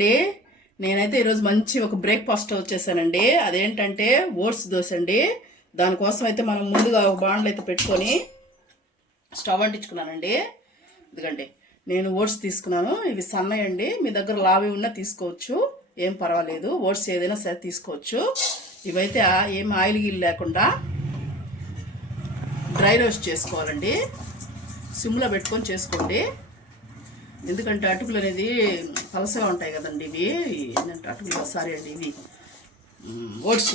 అండి నేనైతే ఈరోజు మంచి ఒక బ్రేక్ఫాస్ట్ వచ్చేసానండి. అదేంటంటే ఓట్స్ దోశ అండి. దానికోసం అయితే మనం ముందుగా ఒక బాండ్లు అయితే పెట్టుకొని స్టవ్ అంటించుకున్నానండి. ఎందుకంటే నేను ఓట్స్ తీసుకున్నాను. ఇవి సన్నయండి, మీ దగ్గర లావి ఉన్నా తీసుకోవచ్చు, ఏం పర్వాలేదు. ఓట్స్ ఏదైనా సరే తీసుకోవచ్చు. ఇవైతే ఏం ఆయిల్ గిల్ లేకుండా డ్రై రోస్ట్ చేసుకోవాలండి. సిమ్లో పెట్టుకొని చేసుకోండి. ఎందుకంటే అటుకులు అనేది పలసగా ఉంటాయి కదండి. ఇవి ఏంటంటే అటుకులు సారీ అండి, ఇవి ఓట్స్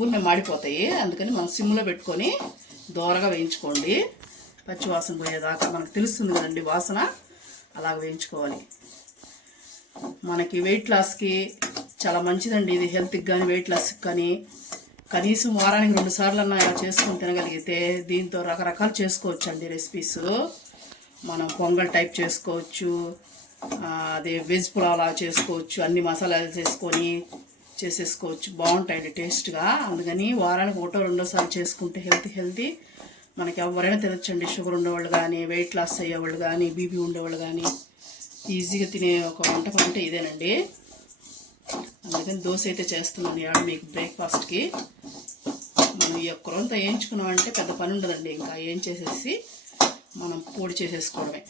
ఊరినే మాడిపోతాయి. అందుకని మనం సిమ్లో పెట్టుకొని దోరగా వేయించుకోండి. పచ్చి వాసన పోయేదాకా మనకు తెలుస్తుంది కదండి వాసన, అలాగ వేయించుకోవాలి. మనకి వెయిట్ లాస్కి చాలా మంచిదండి ఇది. హెల్త్కి కానీ వెయిట్ లాస్కి కానీ కనీసం వారానికి 2 సార్లన్నా ఇలా చేసుకొని తినగలిగితే దీంతో రకరకాలు చేసుకోవచ్చు అండి రెసిపీస్. మనం పొంగల్ టైప్ చేసుకోవచ్చు, అదే వెజ్ పులావ్ అలా చేసుకోవచ్చు, అన్ని మసాలాలు చేసుకొని చేసేసుకోవచ్చు. బాగుంటాయండి టేస్ట్గా. అందుకని వారానికి 1-2 సార్లు చేసుకుంటే హెల్తీ. మనకి ఎవరైనా తినచ్చండి. షుగర్ ఉండేవాళ్ళు కానీ, వెయిట్ లాస్ అయ్యేవాళ్ళు కానీ, బీపీ ఉండేవాళ్ళు కానీ ఈజీగా తినే ఒక వంటకం అంటే ఇదేనండి. అందుకని దోశ అయితే చేస్తున్నాను ఇవాళ మీకు బ్రేక్ఫాస్ట్కి. మనం ఈ ఒక్క రోజంతా వేయించుకున్నామంటే పెద్ద పని ఉండదండి. ఇంకా ఏం చేసేసి మనం పొడి చేసేసుకోవడమే.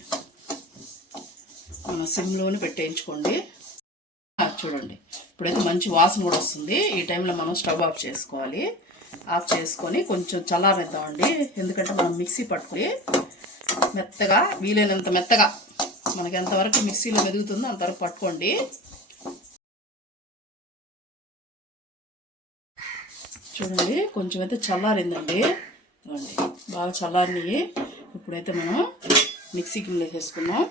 మనం సిమ్లోనే పెట్టేయించుకోండి. చూడండి, ఇప్పుడైతే మంచి వాసన కూడా వస్తుంది. ఈ టైంలో మనం స్టవ్ ఆఫ్ చేసుకోవాలి. ఆఫ్ చేసుకొని కొంచెం చల్లారిద్దామండి. ఎందుకంటే మనం మిక్సీ పట్టుకుని మెత్తగా, వీలైనంత మెత్తగా మనకి ఎంతవరకు మిక్సీలో మెదుగుతుందో అంతవరకు పట్టుకోండి. చూడండి, కొంచెం అయితే చల్లారిందండి. చూడండి, బాగా చల్లారినవి. ఇప్పుడైతే మనం మిక్సీ గిన్నెలో వేసుకున్నాం.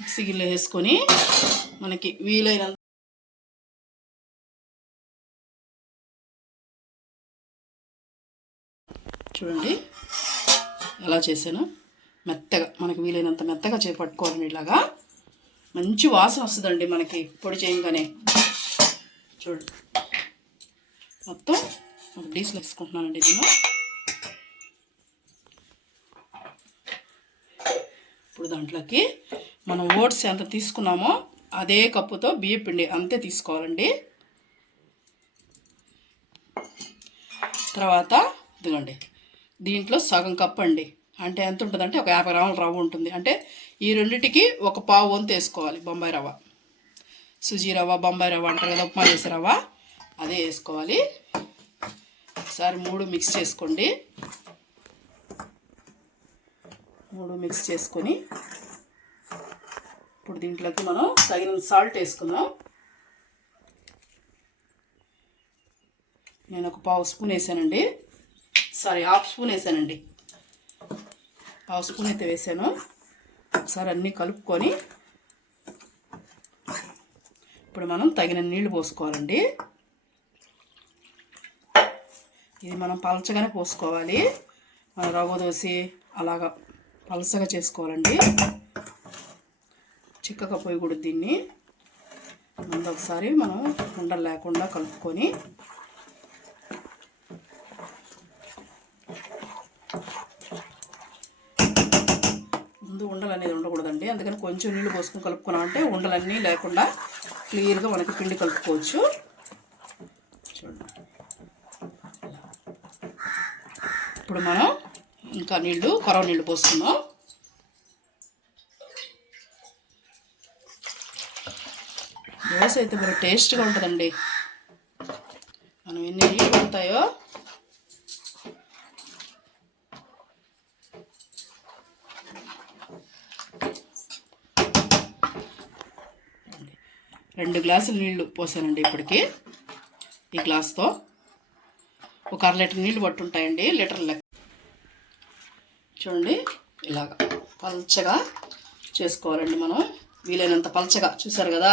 మిక్సీ గిన్నెలో వేసుకొని మనకి వీలైనంత చూడండి ఎలా చేసాను. మెత్తగా మనకి వీలైనంత మెత్తగా పట్టుకోవాలండి. ఇలాగా మంచి వాసన వస్తుందండి మనకి పొడి చేయగానే. చూడండి, మొత్తం ఒక డీస్లో వేసుకుంటున్నానండి నేను. ఇప్పుడు దాంట్లోకి మనం ఓట్స్ ఎంత తీసుకున్నామో అదే కప్పుతో బియ్యం పిండి అంతే తీసుకోవాలండి. తర్వాత ఇదిగోండి, దీంట్లో సగం కప్పు అండి. అంటే ఎంత ఉంటుందంటే ఒక 50 గ్రాముల రవ్వ ఉంటుంది. అంటే ఈ రెండింటికి ఒక పావు వంతు వేసుకోవాలి. బొంబాయి రవ్వ, సుజీ రవ్వ, బొంబాయి రవ్వ అంటారు కదా, ఉప్మా చేసే రవ్వ, అదే వేసుకోవాలి. ఒకసారి 3 మిక్స్ చేసుకోండి. 3 మిక్స్ చేసుకొని ఇప్పుడు దీంట్లోకి మనం తగినంత సాల్ట్ వేసుకుందాం. నేను ఒక ½ స్పూన్ వేసానండి. సారీ, ½ స్పూన్ వేసానండి. ½ స్పూన్ అయితే వేసాను. ఒకసారి అన్నీ కలుపుకొని ఇప్పుడు మనం తగిన నీళ్లు పోసుకోవాలండి. ఇది మనం పలచగానే పోసుకోవాలి. మన రవ్వ దోశ అలాగా పలచగా చేసుకోవాలండి. చిక్కగా పోయకూడదు దీన్ని. ముందు ఒకసారి మనం ఉండలు లేకుండా కలుపుకొని ఉండలు అనేది ఉండకూడదండి. అందుకని కొంచెం నీళ్ళు పోసుకొని కలుపుకున్నామంటే ఉండలన్నీ లేకుండా క్లియర్గా మనకి పిండి కలుపుకోవచ్చు. చూడండి, ఇప్పుడు మనం ఇంకా కొరవ నీళ్ళు పోసుకుందాం. దోశ అయితే మరి టేస్ట్గా ఉంటుందండి. మనం ఎన్ని నీళ్ళు పడతాయో రెండు గ్లాసులు నీళ్లు పోసానండి. ఇప్పటికి ఈ గ్లాస్తో ఒక 1/2 లీటర్ నీళ్ళు పట్టుంటాయండి, లీటర్ లెక్క. చూడండి, ఇలాగ పల్చగా చేసుకోవాలండి మనం. వీలైనంత పల్చగా, చూసారు కదా,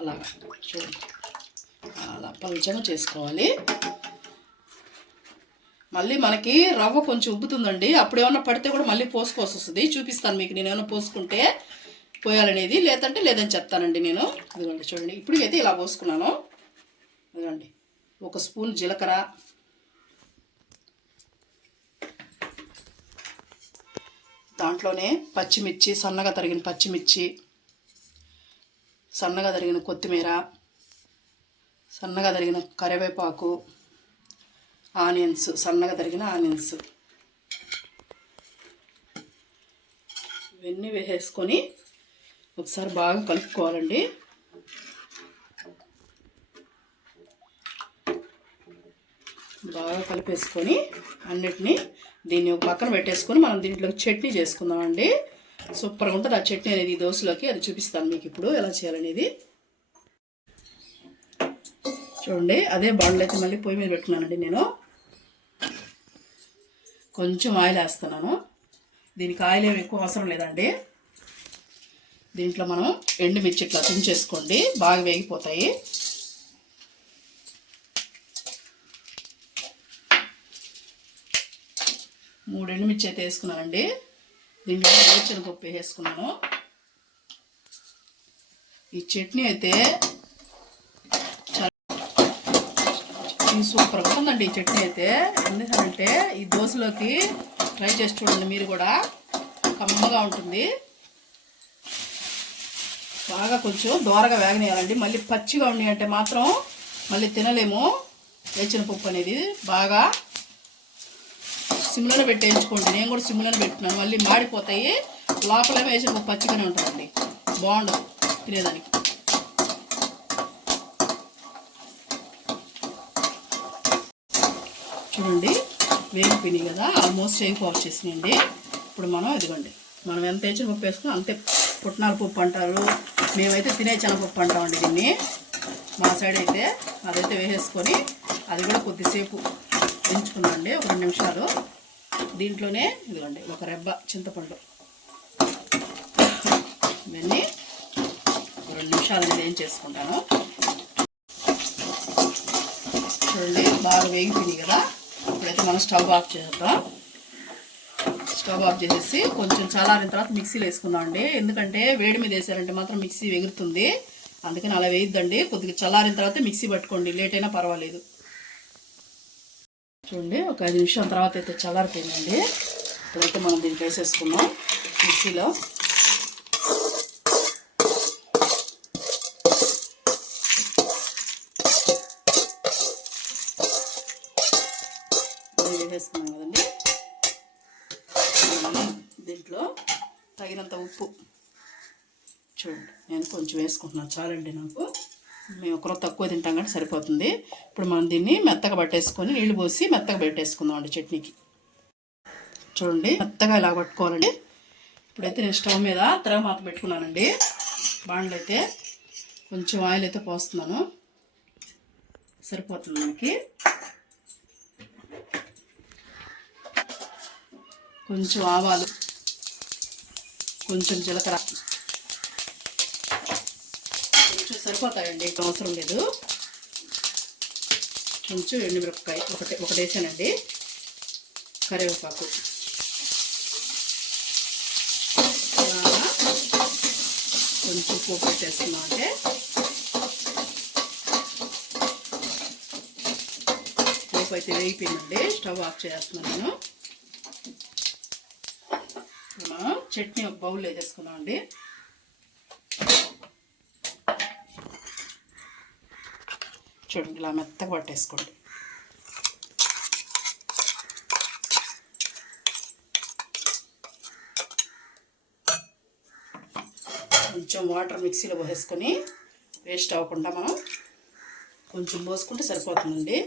అలాగా చూడండి, అలా పల్చగా చేసుకోవాలి. మళ్ళీ మనకి రవ్వ కొంచెం ఉబ్బుతుందండి. అప్పుడు ఏమన్నా పడితే కూడా మళ్ళీ పోసుకోవాల్సి వస్తుంది. చూపిస్తాను మీకు నేను ఏమైనా పోసుకుంటే పోయాలనేది, లేదని చెప్తానండి నేను. ఇదిగోండి చూడండి, ఇప్పుడు అయితే ఇలా పోసుకున్నాను. ఇదిగోండి, 1 స్పూన్ జీలకర్ర, దాంట్లోనే పచ్చిమిర్చి, సన్నగా తరిగిన పచ్చిమిర్చి, సన్నగా తరిగిన కొత్తిమీర, సన్నగా తరిగిన కరివేపాకు, ఆనియన్స్, సన్నగా తరిగిన ఆనియన్స్ ఇవన్నీ వేసేసుకొని ఒకసారి బాగా కలుపుకోవాలండి. బాగా కలిపేసుకొని అన్నిటినీ దీన్ని ఒక పక్కన పెట్టేసుకొని మనం దీంట్లోకి చట్నీ చేసుకుందామండి. సూపర్గా ఉంటుంది ఆ చట్నీ అనేది. ఈ దోశలోకి అది చూపిస్తాను మీకు ఇప్పుడు ఎలా చేయాలనేది. చూడండి, అదే బాండ్లో అయితే మళ్ళీ పొయ్యి మీద పెట్టుకున్నానండి. నేను కొంచెం ఆయిల్ వేస్తున్నాను. దీనికి ఆయిల్ ఏమి ఎక్కువ అవసరం లేదండి. దీంట్లో మనం ఎండుమిర్చి ఇట్లా తుంచేసుకోండి, బాగా వేగిపోతాయి. మూడు ఎండుమిర్చి అయితే వేసుకున్నానండి. దీంట్లో వేరుశనగపప్పు వేసుకున్నాను. ఈ చట్నీ అయితే సూపర్గా ఉందండి. ఈ చట్నీ అయితే ఎందుకంటే ఈ దోశలోకి ట్రై చేసి చూడండి మీరు కూడా, కమ్మగా ఉంటుంది. బాగా కొంచెం దోరగా వేగనేయాలండి. మళ్ళీ పచ్చిగా ఉండి అంటే మాత్రం మళ్ళీ తినలేము. వేసిన పప్పు అనేది బాగా సిమ్లోనే పెట్టేయించుకోండి. నేను కూడా సిమ్లోనే పెట్టుకున్నాను. మళ్ళీ మాడిపోతాయి. లోపల వేసిన పప్పు పచ్చిగానే ఉంటుందండి, బాగుండదు తినేదానికి. చూడండి, వేగిపోయినాయి కదా, ఆల్మోస్ట్ వేగిపో వచ్చేసినాయండి. ఇప్పుడు మనం ఇదిగోండి, మనం ఎంత వేసిన పప్పు వేసుకుని అంతే. పుట్నాల పప్పు అంటారు, మేమైతే తినే శనగపప్పు అంటామండి దీన్ని మా సైడ్ అయితే. అదైతే వేసేసుకొని అది కూడా కొద్దిసేపు దించుకున్నామండి, ఒక 2 నిమిషాలు. దీంట్లోనే ఇదిగోండి ఒక రెబ్బ చింతపండు, ఇవన్నీ 2 నిమిషాలు అనేది ఏం చేసుకుంటాను. చూడండి, బాగా వేగిపోయినాయి కదా. ఇప్పుడైతే మనం స్టవ్ ఆఫ్ చేద్దాం. స్టవ్ ఆఫ్ చేసేసి కొంచెం చల్లారిన తర్వాత మిక్సీలో వేసుకుందాం అండి. ఎందుకంటే వేడి మీద వేసారంటే మాత్రం మిక్సీ ఎగురుతుంది, అందుకని అలా వేయద్దండి. కొద్దిగా చల్లారిన తర్వాత మిక్సీ పట్టుకోండి, లేట్ అయినా పర్వాలేదు. చూడండి, ఒక 5 నిమిషాల తర్వాత అయితే చల్లారిపోయిందండి. ఇప్పుడైతే మనం దీనికి వేసేసుకుందాం మిక్సీలో. వేసేసుకున్నాం కదండి. దీంట్లో తగినంత ఉప్పు చూడండి, నేను కొంచెం వేసుకుంటున్నాను, చాలండి నాకు. మేము ఒకరో తక్కువ తింటాం కానీ సరిపోతుంది. ఇప్పుడు మనం దీన్ని మెత్తగా పట్టేసుకొని నీళ్ళు పోసి మెత్తగా పెట్టేసుకుందాం అండి చట్నీకి. చూడండి, మెత్తగా ఇలా పట్టుకోవాలండి. ఇప్పుడైతే నేను స్టవ్ మీద తిరగమాత పెట్టుకున్నానండి. బాండ్లు అయితే కొంచెం ఆయిల్ అయితే పోస్తున్నాను, సరిపోతుంది మనకి. కొంచెం ఆవాలు, కొంచెం జీలకర్ర, కొంచెం సరిపోతాయండి, అవసరం లేదు. కొంచెం ఎండుమిరపకాయ ఒకటి వేసానండి. కరివేపాకు, కొంచెం పోపు పెట్టేసుకున్నాం అంటే పోపు అయితే వేగిపోయిందండి. స్టవ్ ఆఫ్ చేస్తున్నాను నేను. మనం చట్నీ ఒక బౌల్లో వేసేసుకున్నాం అండి. చూడండి, ఇలా మెత్తగా పట్టేసుకోండి. కొంచెం వాటర్ మిక్సీలో పోసేసుకొని వేస్ట్ అవ్వకుండా మనం కొంచెం పోసుకుంటే సరిపోతుందండి.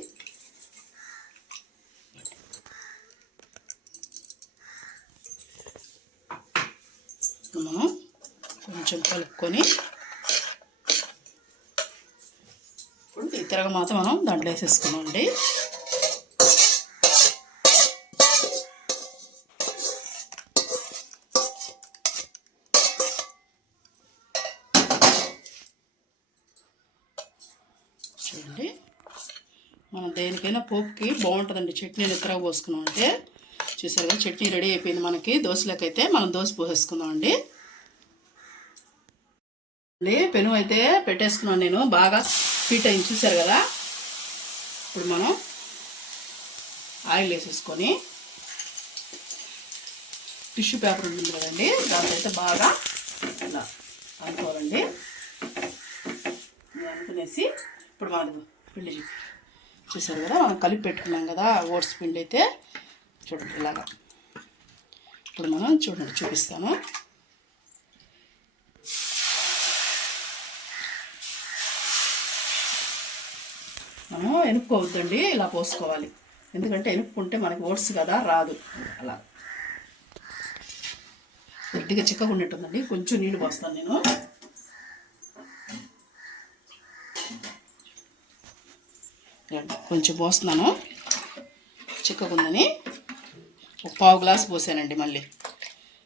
మనం కొంచెం కలుపుకొని ఇప్పుడు ఈ తిరగమాత మనం దాంట్లో వేసేసుకున్నామండి. చూడండి, మనం దేనికైనా పోపుకి బాగుంటుందండి చట్నీ తిరగ పోసుకున్నాం అంటే. చూసారు కదా, చట్నీ రెడీ అయిపోయింది మనకి. దోశలకైతే మనం దోశ పోసేసుకుందామండి. పెనుగు అయితే పెట్టేసుకున్నాను నేను, బాగా హీట్ అయింది చూసారు కదా. ఇప్పుడు మనం ఆయిల్ వేసేసుకొని టిష్యూ పేపర్ ఉంది కదండి, దాంతో అయితే బాగా ఇలా అనుకోవాలండి. అనుకునేసి ఇప్పుడు మనకు పిండి చూసారు కదా, మనం కలిపి పెట్టుకున్నాం కదా ఓట్స్ పిండి అయితే చూడండి ఇలాగా. ఇప్పుడు మనం చూడండి చూపిస్తాను. మనం ఎనుక్కోవద్దండి, ఇలా పోసుకోవాలి. ఎందుకంటే ఎనుక్కుంటే మనకి ఓట్స్ కదా రాదు. అలా గట్టిగా చిక్కకుంటుందండి. కొంచెం నీళ్ళు పోస్తాను నేను. కొంచెం పోస్తున్నాను చిక్కకుందని. ఒక పావు గ్లాసు పోసానండి మళ్ళీ.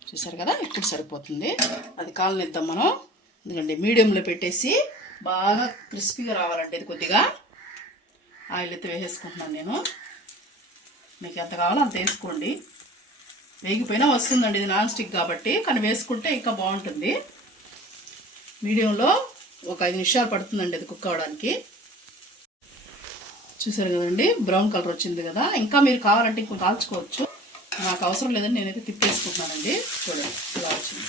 చూసారు కదా, ఇప్పుడు సరిపోతుంది. అది కాలనిద్దాం మనం. ఎందుకంటే మీడియంలో పెట్టేసి బాగా క్రిస్పీగా రావాలంటే ఇది కొద్దిగా ఆయిల్ అయితే వేసేసుకుంటున్నాను నేను. మీకు ఎంత కావాలో అంత వేసుకోండి. వేగిపోయినా వస్తుందండి, ఇది నాన్ స్టిక్ కాబట్టి. కానీ వేసుకుంటే ఇంకా బాగుంటుంది. మీడియంలో ఒక 5 నిమిషాలు పడుతుందండి అది కుక్ అవ్వడానికి. చూసారు కదండి, బ్రౌన్ కలర్ వచ్చింది కదా. ఇంకా మీరు కావాలంటే ఇంకొంచెం కాల్చుకోవచ్చు. నాకు అవసరం లేదని నేనైతే తిప్పేసుకుంటున్నానండి. చూడండి ఇలా వచ్చింది.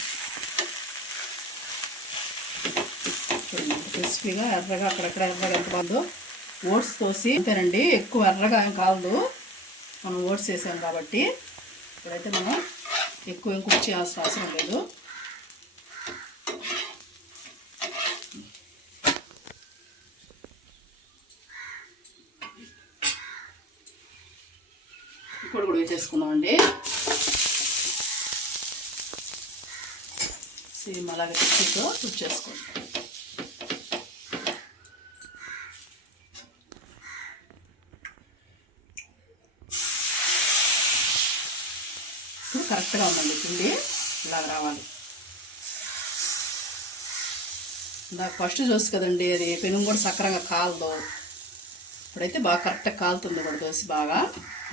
చూడండి క్రిస్పీగా ఎర్రగా అక్కడక్కడ ఎర్రగా ఎంత బాగుందో. ఓట్స్ తోసి అంతేనండి, ఎక్కువ ఎర్రగా ఏం కాదు. మనం ఓట్స్ వేసాం కాబట్టి ఇప్పుడైతే మనం ఎక్కువ ఏం కుక్ చేయాల్సిన అవసరం లేదు. ఇప్పుడు కూడా వేసేసుకున్నామండి. సేమ్ అలాగే టిష్యూతో కుక్ చేసుకోండి. ఇప్పుడు కరెక్ట్గా ఉందండి పిండి, ఇలాగ రావాలి. నాకు ఫస్ట్ చూసి కదండి, అది పెనుగు కూడా సక్రంగా కాలదు. ఇప్పుడైతే బాగా కరెక్ట్గా కాలుతుంది కూడా దోశ బాగా.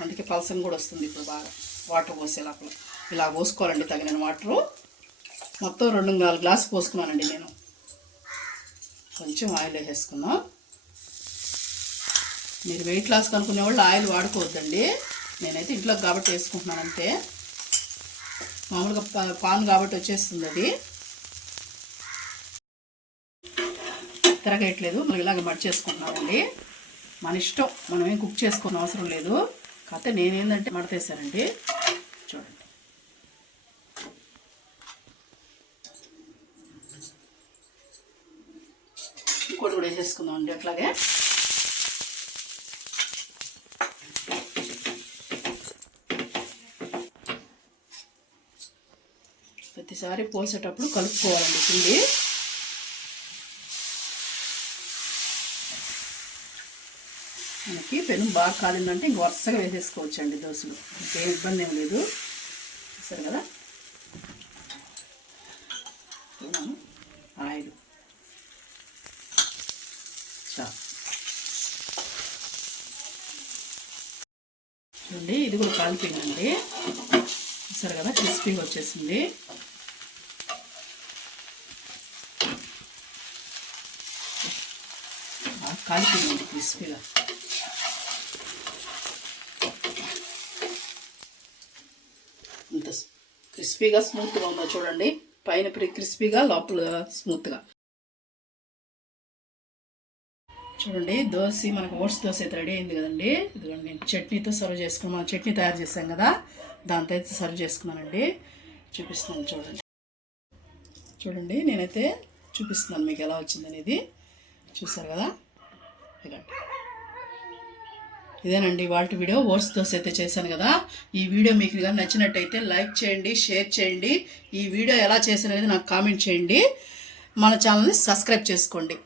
అందుకే పలసం కూడా వస్తుంది. ఇప్పుడు బాగా వాటర్ పోసే లోపల ఇలా పోసుకోవాలండి, తగిన వాటరు. మొత్తం 2-4 గ్లాసులు పోసుకున్నానండి నేను. కొంచెం ఆయిల్ వేసేసుకున్నాం. మీరు వెయిట్ లాస్ కనుక్కునే వాళ్ళు ఆయిల్ వాడుకోవద్దండి. నేనైతే ఇంట్లో కాబట్టి వేసుకుంటున్నాను అంతే. మామూలుగా పాన్ కాబట్టి వచ్చేస్తుంది అది. తిరగట్లేదు, మనం ఇలాగ మడిచేసుకుంటున్నామండి. మన ఇష్టం, మనం ఏం కుక్ చేసుకున్న అవసరం లేదు. కాకపోతే నేనేంటంటే మడతేసానండి. చూడండి ఇంకోటి కూడా వేసేసుకుందాం అండి అట్లాగే. ప్రతిసారి పోసేటప్పుడు కలుపుకోవాలండి పిండి. మనకి పెనుగు బాగా కాలిందంటే ఇంక వరుసగా వేసేసుకోవచ్చు అండి దోశలు. ఇంకే ఇబ్బంది ఏం లేదు. సరే కదా, ఆయిల్ చూడండి, ఇది కూడా కాలిపోయిందండి. సరే కదా, క్రిస్పీగా వచ్చేసింది. కాలిపోయిందండి క్రిస్పీగా. ఇంత క్రిస్పీగా స్మూత్గా ఉందో చూడండి. పైన క్రిస్పీగా, లోపల స్మూత్గా. చూడండి దోశ మనకు ఓట్స్ దోశ అయితే రెడీ అయింది కదండి. ఇదిగోండి నేను చట్నీతో సర్వ్ చేసుకున్నాను. మనం చట్నీ తయారు చేసాం కదా, దాంతో అయితే సర్వ్ చేసుకున్నానండి. చూపిస్తున్నాను చూడండి. చూడండి నేనైతే చూపిస్తున్నాను మీకు ఎలా వచ్చిందనేది. చూసారు కదా, ఇదండి ఇదేనండి వాళ్ళ వీడియో. ఓట్స్ దోశ అయితే చేశాను కదా. ఈ వీడియో మీకు కానీ నచ్చినట్టయితే లైక్ చేయండి, షేర్ చేయండి. ఈ వీడియో ఎలా చేశాననేది నాకు కామెంట్ చేయండి. మన ఛానల్ని సబ్స్క్రైబ్ చేసుకోండి.